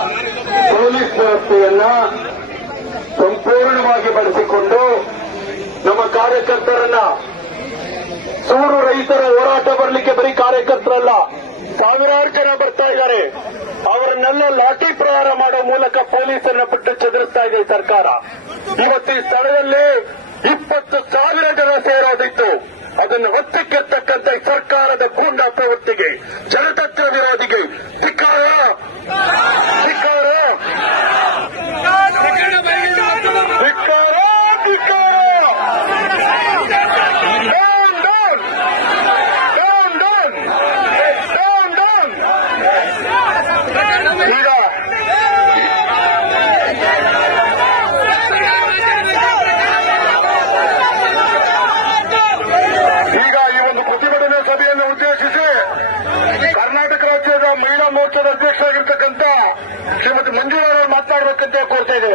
ಅಂತ ಪೊಲೀಸ್ ವ್ಯವಸ್ಥೆಯನ್ನ ಸಂಪೂರ್ಣವಾಗಿ ಬಳಸಿಕೊಂಡು ನಮ್ಮ ಕಾರ್ಯಕರ್ತರನ್ನ ಸೂರು ರೈತರ ಹೋರಾಟ ಬರಲಿಕ್ಕೆ ಬರೀ ಕಾರ್ಯಕರ್ತರಲ್ಲ, ಸಾವಿರಾರು ಜನ ಬರ್ತಾ ಇದ್ದಾರೆ. ಅವರನ್ನೆಲ್ಲ ಲಾಠಿ ಪ್ರಹಾರ ಮಾಡೋ ಮೂಲಕ ಪೊಲೀಸರನ್ನ ಬಿಟ್ಟು ಚದುರಿಸ್ತಾ ಇದೆ ಸರ್ಕಾರ. ಇವತ್ತು ಈ ಸ್ಥಳದಲ್ಲಿ 20,000 ಜನ ಸೇರೋದಿತ್ತು. ಅದನ್ನು ಹೊತ್ತಕ್ಕೆತ್ತಕ್ಕಂಥ ಸರ್ಕಾರದ ಗೂಂಡಾ ಪ್ರವೃತ್ತಿಗೆ, ಜನತಂತ್ರ ವಿರೋಧಿಗೆ ಧಿಕ್ಕಾರ, ಧಿಕ್ಕಾರ, ಧಿಕ್ಕಾರ, ಧಿಕ್ಕಾರ. ಕರ್ನಾಟಕ ರಾಜ್ಯದ ಮಹಿಳಾ ಮೋರ್ಚಾದ ಅಧ್ಯಕ್ಷ ಆಗಿರ್ತಕ್ಕಂಥ ಶ್ರೀಮತಿ ಮಂಜುಳಾ ಅವರು ಮಾತನಾಡಬೇಕಂತ ಕೋರ್ತಾ ಇದೆ.